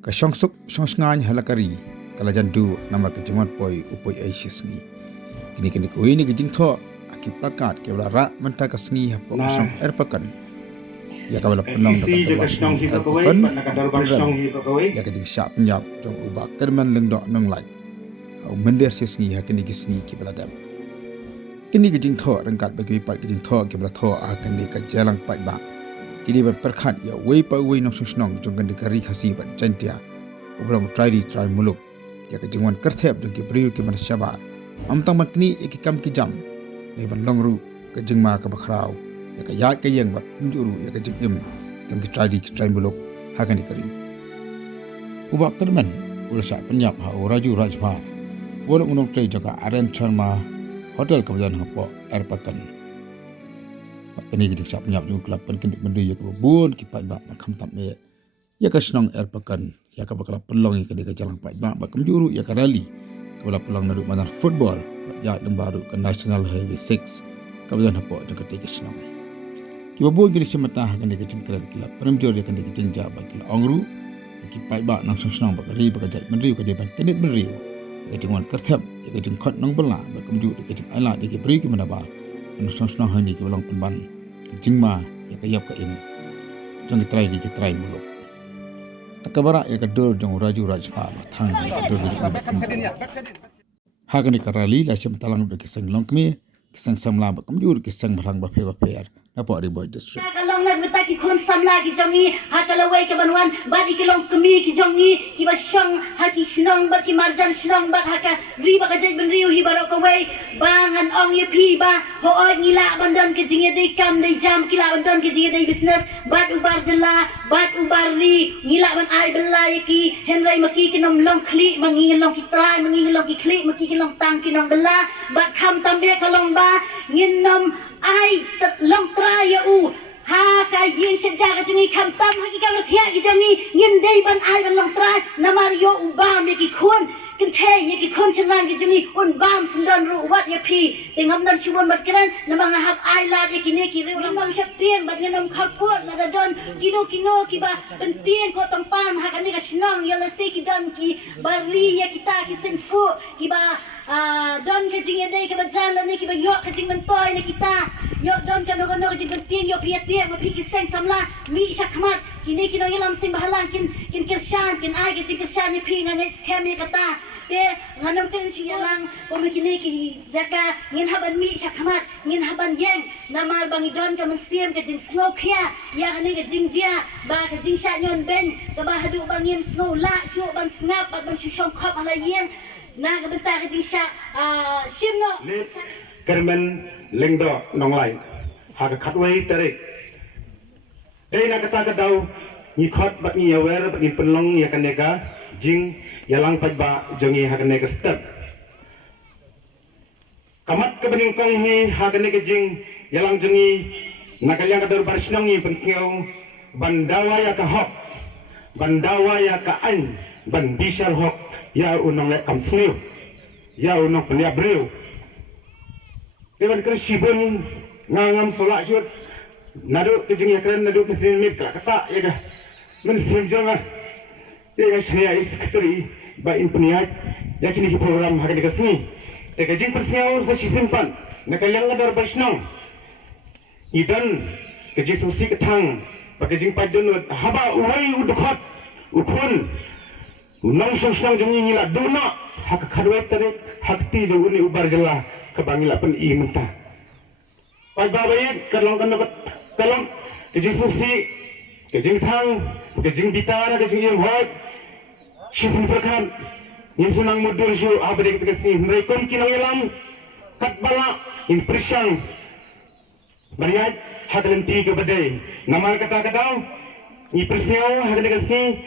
ka syongsuk syongsngan halakari kala jandu nama ka jengwan poi upoi aisis ni kini ko ini ke jingtho akipakat ke ra menta ka sngi hapo syong erpakan ya ka wala penong da wasnong erpakan ya ka ding sya penyap jong uba kerman lengdo nang lai au mender sisni hakini gisni ki baladam kini ke jingtho rengkat bagi pat ke jingtho ke balatho akan ka jalang pai ba kini berperkat ya wei pa wei nong snong jong kan dikari khasi ban jantia ubram try muluk ya ke jingwan kerthep jong ki priu ki man syabar amtang matni ikikam ki jam ni ban longru ke jingma ka bakhrau ya ka ya ke yang bat njuru ya ke jingim jong ki try muluk hakan dikari ubak kerman ursa penyap ha raju rajmar won unong tray jaga aren charma hotel kabajan hapo erpakan kini kita siap menyap juga kelapan kini benda ya kebun kipat bak makam tak me ya ke senang erpakan ya ke bakal pelong ya ke dia jalan pat bak kemjuru ya ke rally kepala pelong naduk mana football ya lembaru ke National Highway 6 kabajan hapo dekat dia senang kibabun kini semata akan dia kecengkeran kelap penjur dia akan dia kecengja bak kelap angru kipat bak nang senang bak ri bak jat mendriu ke dia ban kenit mendriu ya jengwan kerthap ya jengkot nang bela bak kemjuru dia keceng ala dia beri ke mana ba nang senang hani ke belong penban jingma ya kayap ka im jong try muluk takabara ya kadur jong raju rajpa thang hagani karali la chem talang de kisang longkme kisang samla ba kamjur kisang bhang ba pher na po ri boy district kalong nag mata ki khon samla ki jongi ha kalawai ke banwan badi ki long kemi ki jongi ki basang ha ki sinong ba ki marjan sinong ba ha ka ri ba ka jai ben riu hi baro ka wai bangan ong ye pi ba ho oi ngila bandan ke jinge dei kam dei jam ki la bandan ke jinge dei business bat ubar jela bat ubar ri ngila ban ai bela ye ki henrai maki ki nom long khli mangi long ki try mangi long ki khli maki ki long tang ki nom bela bat kham tambe kalong ba ngin nom ai long try ya u ha ka yin seja ka jingi kham tam ha ki ka la thia ki jongi ngin dei ban ai ban long try namar yo u ba me ki khun kin the ye ki khon chelang ki jingi un bam sindan ru wat ye pi tengam dan shibon bat kiran namang hab ai la ye ki ne ki ru lam shap tien bat nganam khapot la da don kino ki ba pentien ko tampan ha kan ni ka sinang ya la se ki dan ki bari ye kita ki senfu ki ba don ke jingi dei ke ba jalan ni ki ba yo ke jing men toy ni kita yo don ka no ka jing pentien yo pi tie ma pi ki seng samla mi shakmat kini kino yelam sing bahalang kin kirshan kin ai ke kirshan ni pi ngan scam ni kata te nganam ken si yelang o me kini ki jaka ngin haban mi shakmat ngin haban yeng namar bang don ka mensiem ke jing snow khia ya ni ke jing jia ba ke jing sha nyon ben ka ba hadu bang yen snow la shu ban snap ban shishong khop ala yen na ka benta ke jing sha sim no kermen lengdo nonglai ha ka khatwai tarik dei na kata ka dau ni khot bat ni awer bat ni penlong ya kaneka jing yalang pajba jongi ha kaneka step kamat ka bening kong ni ha kaneka jing yalang jongi nakalyang kadar barsnong ni pensiau bandawa ya ka hok bandawa ya ka an ban bisal hok ya unong le kamsliu ya unong penyabriu dewan krishibun ngangam solak jut naduk ke jing yakran naduk ke mit kata ya ga men semjonga ya ga shaya iskri ba impniat ya kini program hakan ke sini te ke jing persiau sa simpan nakalang ngadar basnong idan ke jing susi ke thang ba ke jing padun haba uwai udukhat ukun unang sosnang jing ngila duna hak khadwet tare hakti jo uni ubar jela ke bangila pen I mentah pai babayet kalong kan dapat kalong kejing susi kejing thang kejing bitara kejing yang hot shifun perkan yang senang mudur ju abade ke sini mereka kinang ilam kat bala in prisang bariat hadlenti ke badai nama kata ni prisiau hadle ke sini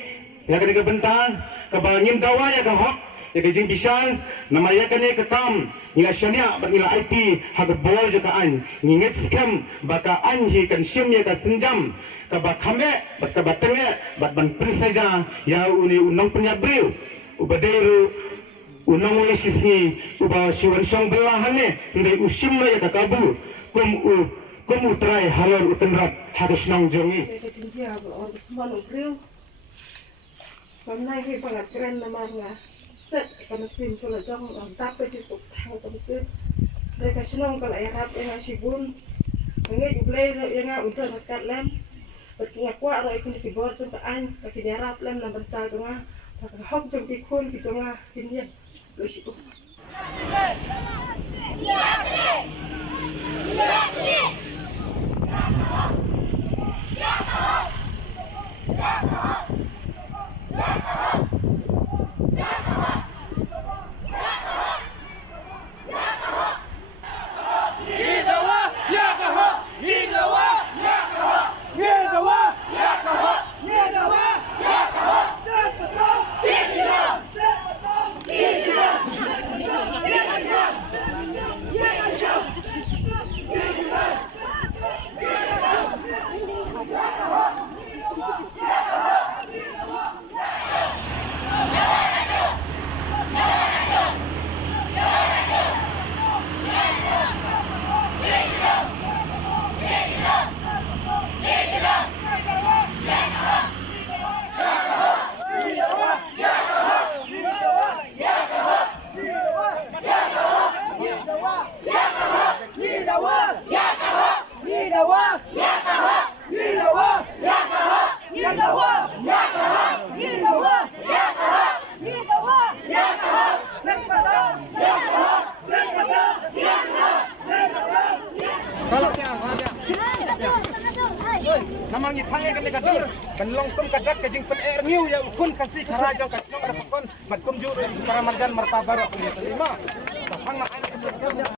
ya ke bentang ke bangin dawa ya ke hok ya kejing bisal nama ya kene ke kam nila syania nila IT hak bol je kaan nginget scam baka anji kan sim ya ka senjam ka ba khame ka ba tenge ba ban prisaja ya uni unang penyabriu ubaderu unang uli sisni uba siwan song belahane ndai usim ya ka kabu kum utrai halor utenrat hadis nang jongi Hôm nay khi bằng keren nama nga set kana sim sula jong ang tape di suk thang kana sim de ka sinong kala erap nga sibun nge juble nga untuk nakat lem bertinga kwa ro ikun si bor tung an ka si erap lem na banta nga ta hok jong ti kun ki jong nga tinye lo si ku Namang ithang kan lega dur kan long tum kadak ka jing pen air new ya ukun kasih karajang ka jong ada pon mat kum ju para marjan martabar ko lima hang na